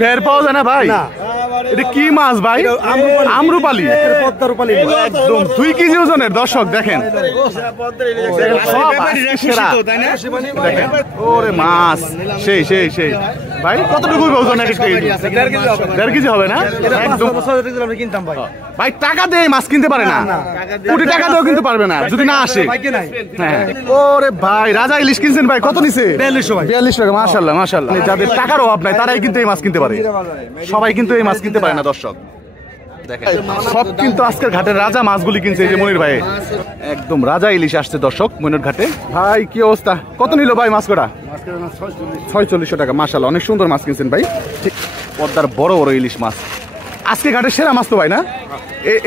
বের পাওয়া যায় না ভাই? এটা কি মাছ ভাই? আমরুপালি, একদম 2 কেজি ওজনের। দর্শক দেখেন, ওরে মাছ সেই সেই সেই ভাই। কতটুকু ওজন? 1.5 কেজি হবে না? ভাই টাকা দিয়ে মাছ কিনতে পারে না, কোটি টাকা দিয়েও কিনতে পারবে না যদি না আসে। হ্যাঁ, ওরে ভাই রাজা ইলিশ কিনছেন ভাই, কত নিছে? 42 টাকা। মাশাআল্লাহ মাশাআল্লাহ। যাদের টাকার অভাব নাই তারাই কিন্তু এই মাছ কিনতে পারে, সবাই কিন্তু এই মাছ কিনতে পারে না। দর্শক দেখেন, সব কিন্তু আজকের ঘাটের রাজা মাছগুলি কিনছে। এই যে মনির ভাই, একদম রাজা ইলিশ আসছে দর্শক মনির ঘাটে। ভাই কি অবস্থা, কত নিল ভাই মাছ কটা? 4600 টাকা। মাশাআল্লাহ, অনেক সুন্দর মাছ কিনছেন ভাই। ঠিক পদ্মার বড় বড় ইলিশ মাছ, আজকে ঘাটের সেরা মাছ তো ভাই না?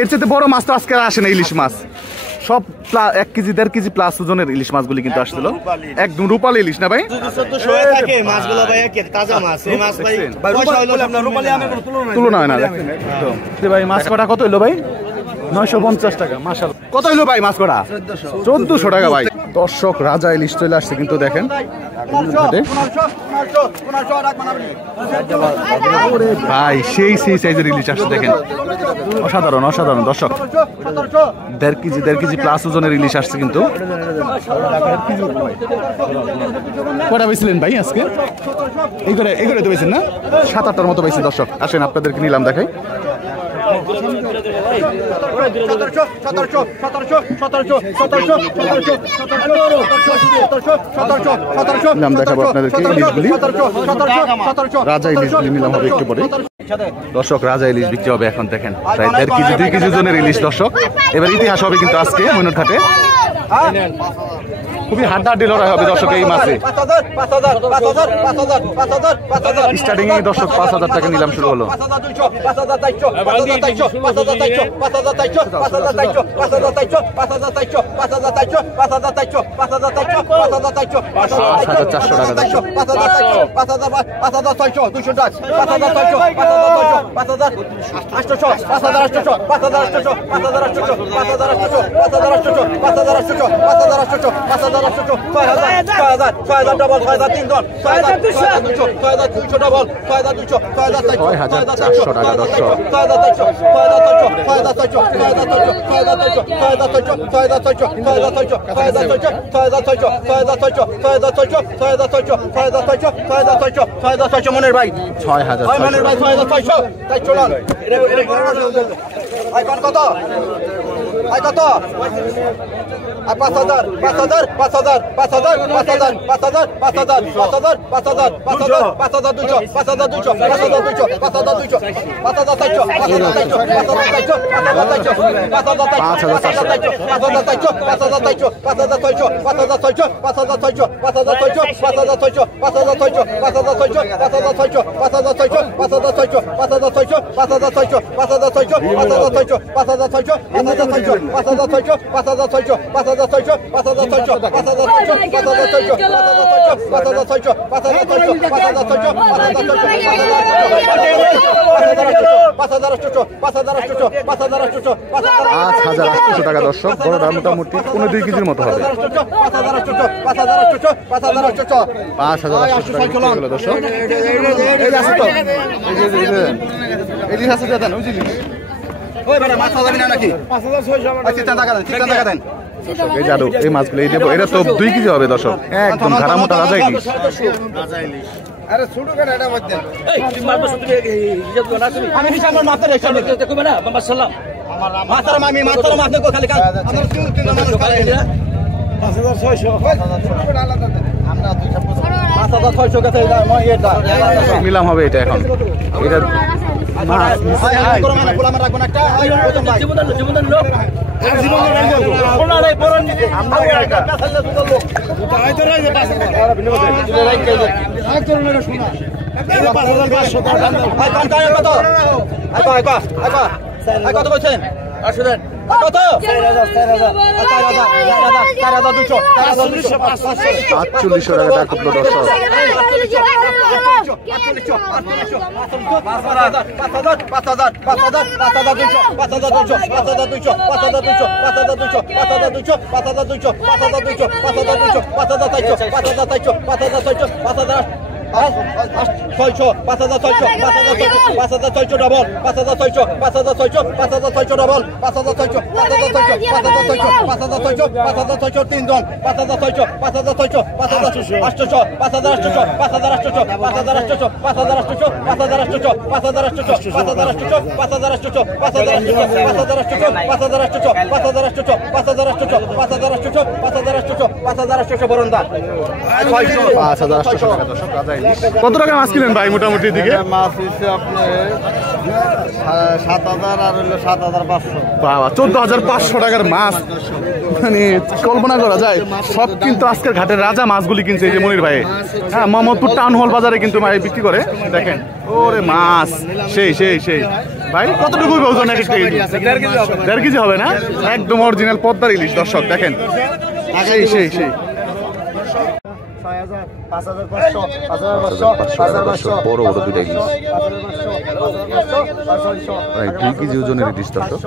এর চেয়ে বড় মাছ তো আজকে আসে না। ইলিশ মাছ সব 1 কেজি 1.5 কেজি প্লাস ওজনের ইলিশ মাছগুলি কিন্তু আসছিল। একদম রূপালী ইলিশ না ভাই? তুলনা হয় না ভাই। মাছ কটা কত হইলো ভাই? 950 টাকা। মাশাআল্লাহ। কত হইলো ভাই মাছ কটা? 1400 টাকা ভাই। দর্শক রাজা ইলিশ চলে আসছে কিন্তু দেখেন ভাই, সেই সেই সাইজের ইলিশ আসছে দেখেন, অসাধারণ অসাধারণ। দর্শক 1.5 কেজি প্লাস ওজনের ইলিশ আসছে কিন্তু। কটা পাইছিলেন ভাই আজকে? এই করে তো পাইছেন না? 7-8টার মতো পাইছি। দর্শক আসেন আপনাদেরকে নিলাম দেখাই। নাম দেখাবো আপনাদেরকে ইলিশগুলি, রাজা ইলিশগুলি নিলাম হবে একটু পরে। দর্শক রাজা ইলিশ বিক্রি হবে এখন দেখেন, প্রায় 1.5 কেজি 2 কেজি ওজনের ইলিশ। দর্শক এবার ইতিহাস হবে কিন্তু আজকে মইনুর ঘাটে, খুবই হাড্ডাহাড্ডি লড়াই হবে দর্শক এই মাসে। স্টার্টিং এ দর্শক 5000 টাকা নিলাম শুরু হলো। মনের ভাই 6000, মনের ভাই 6600। তাই চলুন কত কত 5000 5000 5000 5000 5000 5000 5000 5000 5000 5000 5200 5200 5200 5200 টাকা। দর্শক বড়টা মোটামুটি 2 কেজির মতো হবে। 5800 দর্শক। এই মাছগুলো এটা তো 2 কেজি হবে দর্শক, একদম ঘাড়া মোটা রাজা ইলিশ। আরে ছোট কেন এটা মধ্যে আমি হিসাব মাত্র হিসাব দেখো না বাবা সালাম মাত্র আমি মাত্র মাত্র কো খালি আমরা কিউ কিলো মানুষ খালি 5600 আমরা 5600 কাছে এটা মিলাম হবে এটা এখন। এটা মাছ করে মানে পোলা আমরা রাখব না একটা জীবন লোক কোনা নাই পরন আমরা একটা কাছালে সুন্দর লোক আই তো রাইছে পাশে আর বিনোদে রাইছে আর তোর মেরে শোনা 5500 টাকা আই কাম কায় কত আই কত বলছেন আসুন কত 4800 টাকা দাম করলো দর্শক। 5800 600 5600 5600 ডবল 5600 5600 5600 ডবল 5600 5600 তিন জন 5600 5600 5800 5800 5800 5800 5800 কত টাকা মাছ কিনেন ভাই মোটামুটি দিকে? মাছ হচ্ছে আপনার 7000 আর হলো 7500। বাবা 14500 টাকার মাছ, মানে কল্পনা করা যায়। সব কিন্তু আজকের ঘাটের রাজা মাছগুলি কিনছে এই যে মনির ভাই। হ্যাঁ, মোহাম্মদপুর টাউন হল বাজারে কিন্তু ভাই বিক্রি করে। দেখেন ওরে মাছ সেই সেই সেই ভাই, কতটুকু ওজন? 1.5 কেজি হবে না? একদম অরিজিনাল পদ্মার ইলিশ দর্শক দেখেন, সেই সেই সেই। বড় বড় দুইটা ইলিশ, 2 কেজি ওজনের ইলিশ দর্শক।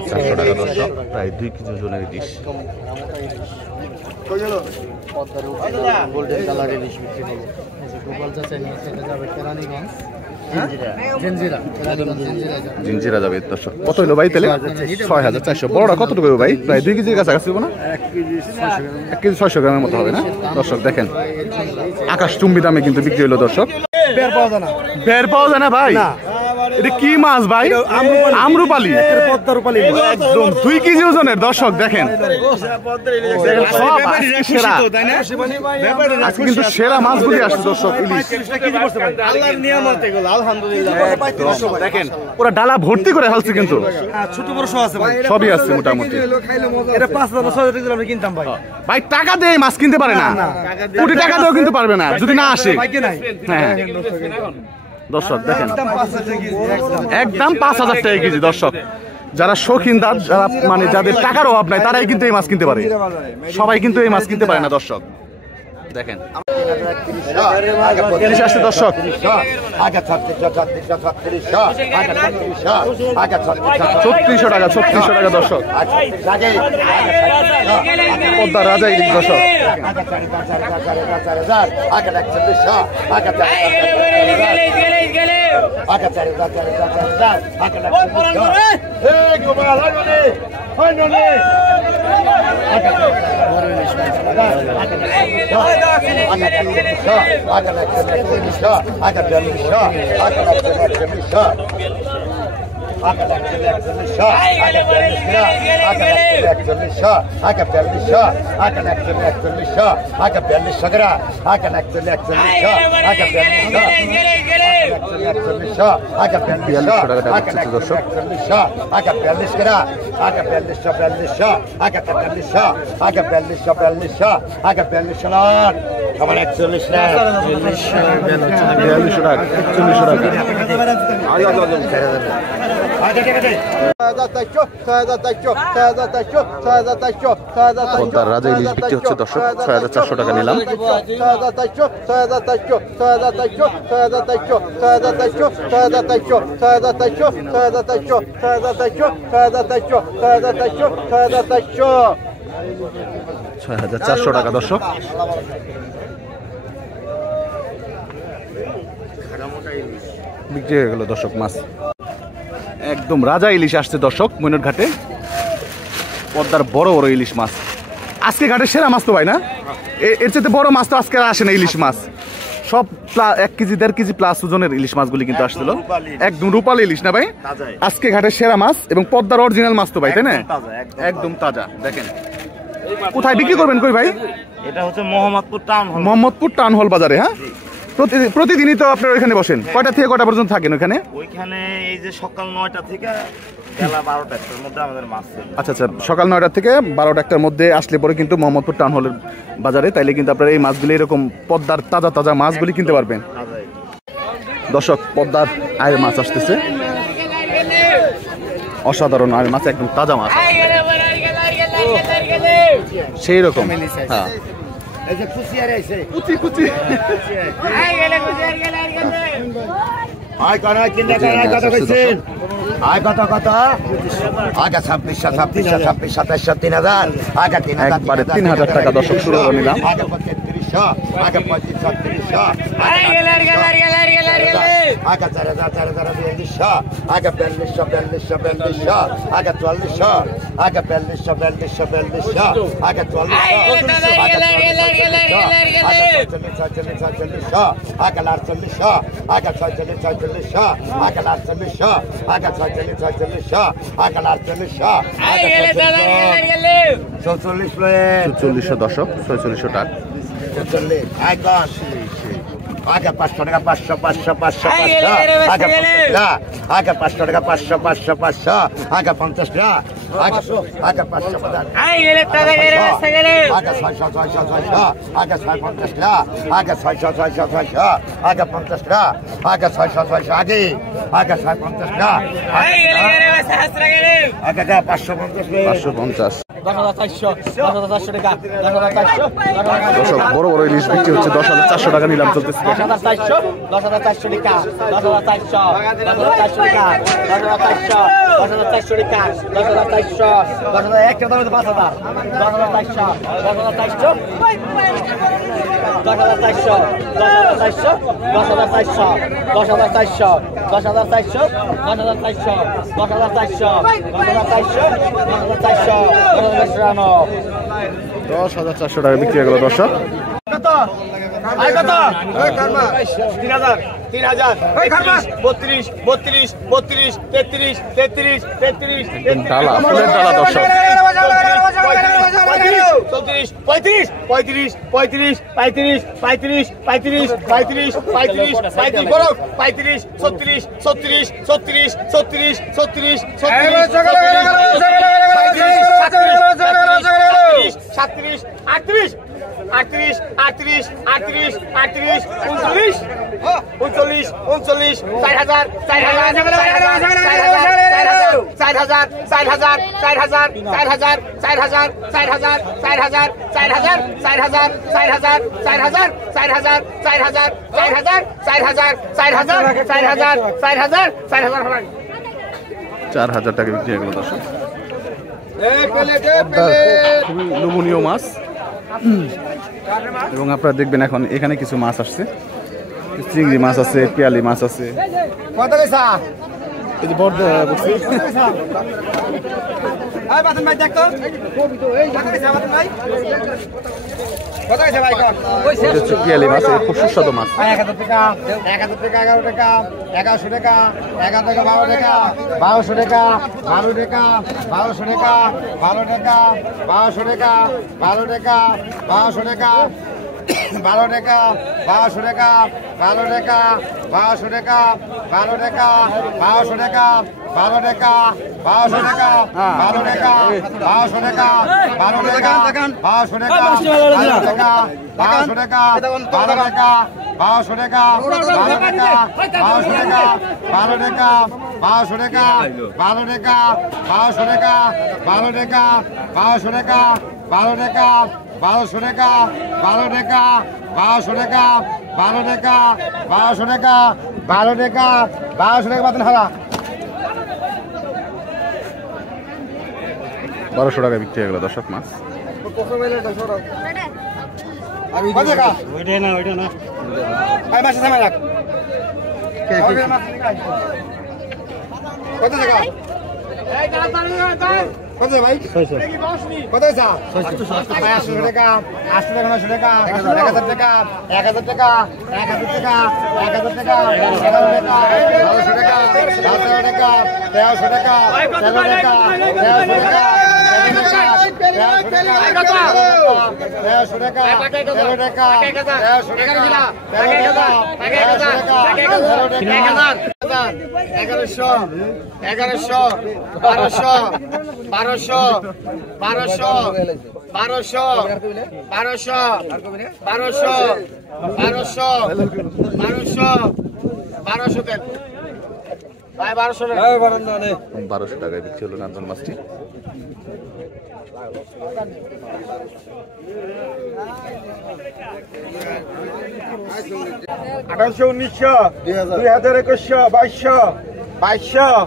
6400 টাকা দর্শক, প্রায় 2 কেজি ওজনের ইলিশ। গোল্ডেন কালার ইলিশ বিক্রি করবো। গোপাল চাচা নিয়ে চলে যাবে কেরানীগঞ্জ জিঞ্জিরা যাবে দর্শক। কত হলো ভাই তাহলে? 6400। বড়টা কতটুকু হবে ভাই? প্রায় 2 কেজির কাছাকাছি হবে না? 1 কেজি 600 গ্রামের মতো হবে না দর্শক? দেখেন আকাশ চুম্বি দামে কিন্তু বিক্রি হলো দর্শক। বের পাওয়া যায় না, বের পাওয়া যায় না ভাই। এটা কি মাছ ভাই? আমরুপালি, একদম 2 কেজি ওজনের দর্শক। দেখেন সব সেরা, আজকে কিন্তু সেরা মাছগুলি আসছে দর্শক। ইলিশ দেখেন পুরো ডালা ভর্তি করে ফেলছে কিন্তু, ছোট বড় সব আছে ভাই, সবই আছে মোটামুটি। এটা 5000 টাকা আমরা কিনতাম ভাই। ভাই টাকা দিয়ে মাছ কিনতে পারে না, কোটি টাকা দিয়েও কিন্তু পারবে না যদি না আসে। হ্যাঁ দর্শক দেখেন একদম 5000 টাকা কেজি দর্শক। যারা শৌখিনদার, যারা মানে যাদের টাকার অভাব নাই, তারাই কিন্তু এই মাছ কিনতে পারে। সবাই কিন্তু এই মাছ কিনতে পারে না দর্শক। দেখেন ইলিশ আসছে দর্শক। 3600 টাকা, 3600 টাকা দর্শক। পদ্মার রাজা ইলিশ দর্শক। পদ্মার রাজা ইলিশ বিক্রি হচ্ছে দর্শক। 6400 টাকা নিলাম। $6400 টাকা দর্শক। বিক্রি হয়ে গেল দর্শক মাছ। একদম রাজা ইলিশ আসছে দর্শক ময়ূর ঘাটে। পদ্মার বড় বড় ইলিশ মাছ আজকে ঘাটের সেরা মাছ তো ভাই না? এর চাইতে বড় মাছ তো আজকে আর আসে না, ইলিশ মাছ সব 1 কেজি 1.5 কেজি প্লাস ওজনের ইলিশ মাছগুলি কিন্তু আসছিল, একদম রূপালী ইলিশ না ভাই? আজকে ঘাটের সেরা মাছ এবং পদ্মার অরিজিনাল মাছ তো ভাই, তাই না? একদম তাজা। দেখেন কোথায় বিক্রি করবেন কই ভাই? এটা হচ্ছে মোহাম্মদপুর টাউন হল বাজারে। হ্যাঁ, প্রতিদিনই তো আপনার ওইখানে বসেন? কয়টা থেকে কয়টা পর্যন্ত থাকেন ওইখানে? ওইখানে এই যে সকাল 9টা থেকে বেলা 12টার মধ্যে আমাদের মাছ ছিল। আচ্ছা, সকাল 9টা থেকে 12টার মধ্যে আসলে পরে কিন্তু মোহাম্মদপুর টাউন হলের বাজারে, তাইলে কিন্তু আপনারা এই মাছগুলি এরকম পদ্মার তাজা তাজা মাছগুলি কিনতে পারবেন। দর্শক, পদ্মার আয়ের মাছ আসতেছে, অসাধারণ আয়ের মাছ, একদম তাজা মাছ সেই রকম। হ্যাঁ, একবারে 3000 টাকা দর্শক শুরু করে নিলাম। আগে 35-36 আগে 4000-4200 আগে 4200 আগে 4400 আগে 4200 আগে 4400 আগে 4800 আগে 4600 আগে 4800 আগে 4600 আগে 4800 4400 দর্শক, 4600 টাকা। আগে 500 টাকা 500 আগে 500 টাকা 500 আগে 50 টাকা আগে 500 আগে 600 আগে 650 টাকা আগে 600 আগে 50 টাকা আগে 600 আগে 650 টাকা আগে 550 দর্শক, বড় বড় ইলিশ বিক্রি হচ্ছে 10,400 টাকা নিলাম চলতেছে। 10,400 টাকা 10,400 টাকা 10,400 টাকা 10,400 একটা দাম 5,000 10,400 10,400 টাকা বিক্রি হয়ে গেল দর্শক। ডালা, ফুলের ডালা দর্শক। 4,000 টাকা বিক্রি হয়ে গেল দর্শক। খুবই লোভনীয় মাছ, এবং আপনারা দেখবেন এখন এখানে কিছু মাছ আসছে, চিংড়ি মাছ আছে, পিয়ালি মাছ আছে। পিয়ালি মাছ খুব সুস্বাদু মাছ। 1100 টাকা 1100 টাকা 11 টাকা 1100 টাকা 11 টাকা 12 টাকা 1200 টাকা 12 টাকা 1200 টাকা 12 টাকা 1200 টাকা 12 টাকা 1200 টাকা 12 টাকা 1200 টাকা 12 টাকা 1200 টাকা 12 টাকা 1200 টাকা 12 টাকা 1200 টাকা 12 টাকা 1200 টাকা 12 টাকা 1200 টাকা 1200 টাকা 1200 টাকা 12 টাকা 1200 টাকা 12 টাকা 1200 টাকা 12 টাকা 1200 টাকা 12 টাকা 1200 টাকা 12 টাকা 1200 টাকা 12 টাকা 1200 টাকা 12 টাকা 1200 টাকা 12 টাকা 1200 টাকা 12 টাকা 1200 টাকা বাতন হারা 1200 টাকা বিক্রি হয়ে গেল দর্শক মাছ। কত টাকা কত ভাই 600 কত আছে 800 টাকা 800 টাকা 900 টাকা 1000 টাকা 1000 টাকা 1000 টাকা 1000 টাকা 1100 টাকা 1200 টাকা 1200 টাকা 1300 টাকা 1300 টাকা 1300 টাকা 1200 টাকায় বিক্রি হলো নান্দন মাছটি। আঠারোশো 1900 2000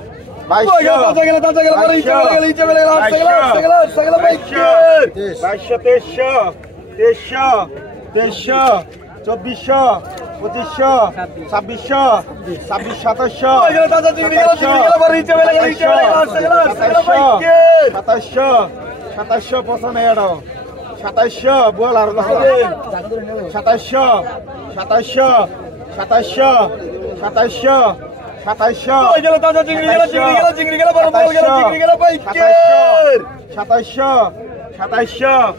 2100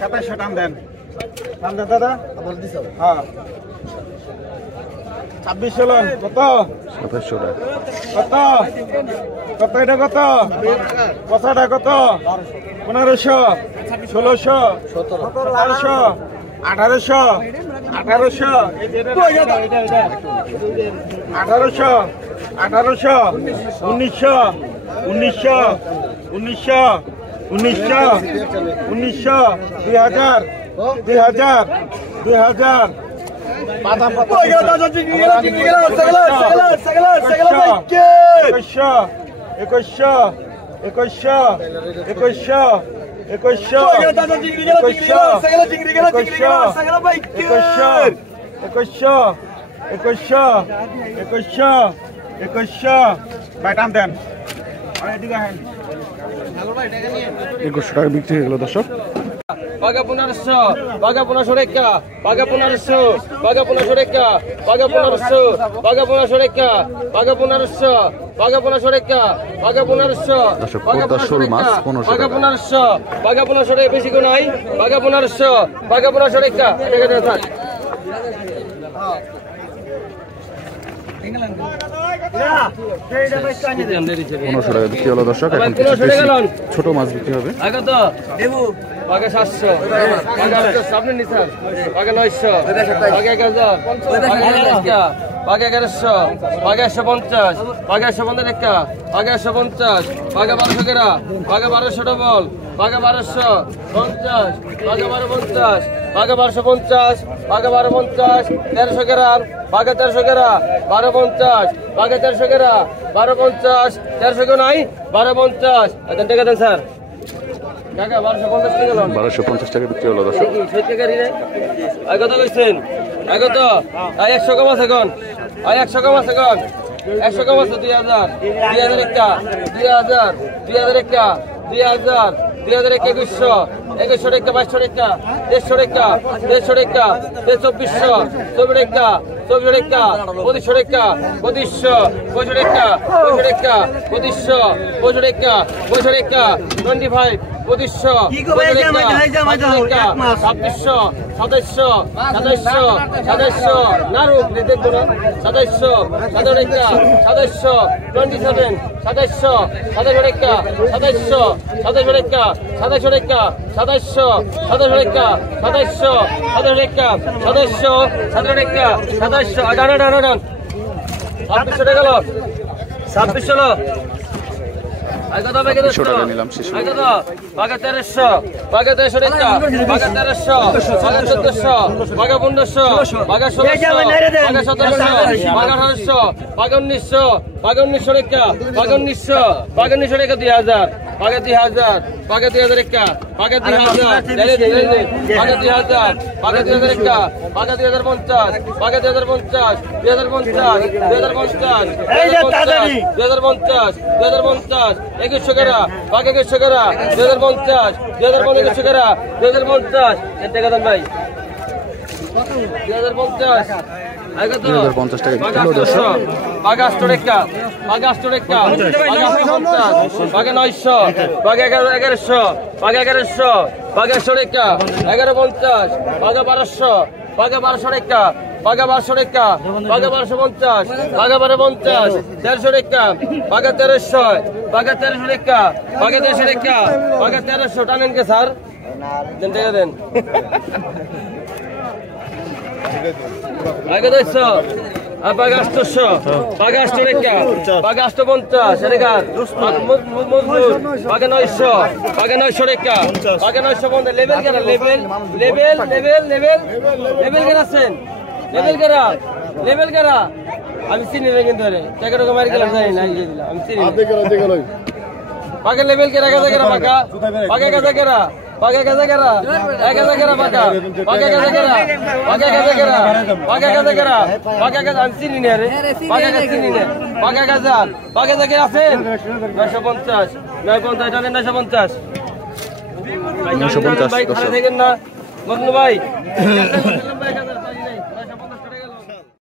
2200 টান দেন দাদা হ্যাঁ 26 হলেন কত 2700 টাকা। কত কত এটা কত পচাটা কত 1500 1600 1700 1800 1800 1800 1800 1900 1900 1900 1900 1900 2000 2000 2000 পাতা পাতা 2100 টাকা বিক্রি হয়ে গেল দর্শক। বাঘা 1500 বাঘা 1500 টাকা বাঘা 1500 বাঘা 1500 টাকা বাঘা 1500 বাঘা 1500 টাকা বাঘা 1500 বাঘা 1500 টাকা বাঘা 1500 দর্শক পদ্মা শোল মাছ 1500 বাঘা টাকা। 1500 বাঘা 1500 টাকা বেশি কোন নাই বাঘা 1500 বাঘা 1500 টাকা এটা দেন থাক 1500 টাকা বিক্রি হলো দর্শক। এখন কিছু দেশি ছোট মাছ বিক্রি হবে। আগে তো দেবু বাঘা 700 বাঘা 800 সামনে নিছান বাঘা 900 বাঘা 1000 বাঘা 1100 বাঘা 150 বাঘা 150 টাকা বাঘা 150 বাঘা 1200 টাকা বাঘা 1200 ডবল বাঘা 1250 বাঘা 1250 বাঘা 1250 বাঘা 1250 1300 গ্রাম বাঘা 1300 গ্রাম 1250 বাঘা 1300 গ্রাম 1250 1300 কেউ নাই 1250 এখন টাকা দেন স্যার কাকা 1250 টাকা লোন 1250 টাকা বিক্রি হলো দর্শক। কি 60 টাকা রে আই কত কইছেন আই কত আই 100 কম আছে কোন আই 100 কম আছে কোন 100 কম আছে 2000 2000 একটা 2000 2000 একটা 2000 2000 একটা 2100 2100 টাকা 2200 টাকা 150 টাকা 150 টাকা 2400 24 টাকা 24 টাকা 2500 টাকা 2500 25 টাকা 25 টাকা 2500 25 টাকা 25 টাকা 25 2500 2600 2700 2700 না রূপ দেখবো না 2700 27 টাকা 2700 27 2700 27 টাকা 2700 27 টাকা 27 টাকা 2700 27 টাকা 2700 27 টাকা 2700 17 টাকা 2700 ডান 2600 টাকা লো 2600 লো আগে তো আগে 2600 টাকা নিলাম শেষ হলো। আগে তো বাঘা 1300 বাঘা 1300 টাকা বাঘা 1300 বাঘা 1400 বাঘা 1500 বাঘা 1600 বাঘা 1700 বাঘা 1800 বাঘা 1900 বাঘা 1900 টাকা বাঘা 1900 টাকা 2000 পাকে 2000 পাকে 2000 একা পাকে 2000 পাকে 2000 পাকে 2000 একা পাকে 2050 পাকে 2050 2050 2050 এই যে তাড়াতাড়ি 2050 2050 2100 করা পাকে 2100 করা 2050 2100 করা 2050 এর টাকা দেন ভাই 2050 2050 টাকা কিলো দর্শক। বাঘ 800 টাকা বাঘ 800 টাকা বাঘ 850 বাঘ 900 বাঘ 1100 বাঘ 1100 বাঘ 100 টাকা 1150 বাঘ 1200 বাঘ 1200 টাকা বাঘ 1200 টাকা বাঘ 1250 বাঘ 1250 1300 টাকা বাঘ 1300 বাঘ 1300 টাকা বাঘ 1300 টাকা বাঘ 1300 টানেন কে স্যার দেন টাকা দেন আগে 200 আর বাঘ 800 বাঘ 800 টাকা বাঘ 850 এরকার মজবুত বাঘ 900 বাঘ 900 টাকা বাঘ 900 বন্ধ লেভেল কেন level level level level level কেন আছেন লেভেল কেন আমি চিনি না কিন্তু টাকা টাকা মারি গেলাম জানি না দিয়ে দিলাম আমি চিনি বাঘ লেভেল কে রাখা থাকে বাঘা বাঘা কাজা কেরা বাঘা কাজা কেরা এক হাজার কেরা বাঘা বাঘা কাজা কেরা বাঘা কাজা কেরা বাঘা কাজা কেরা বাঘা কাজা আমি চিনি না রে বাঘা কাজা চিনি না বাঘা কাজা বাঘা কাজা আছেন 950 950 টাকা 950 950 ভাই খারাপ থাকেন না মজনু ভাই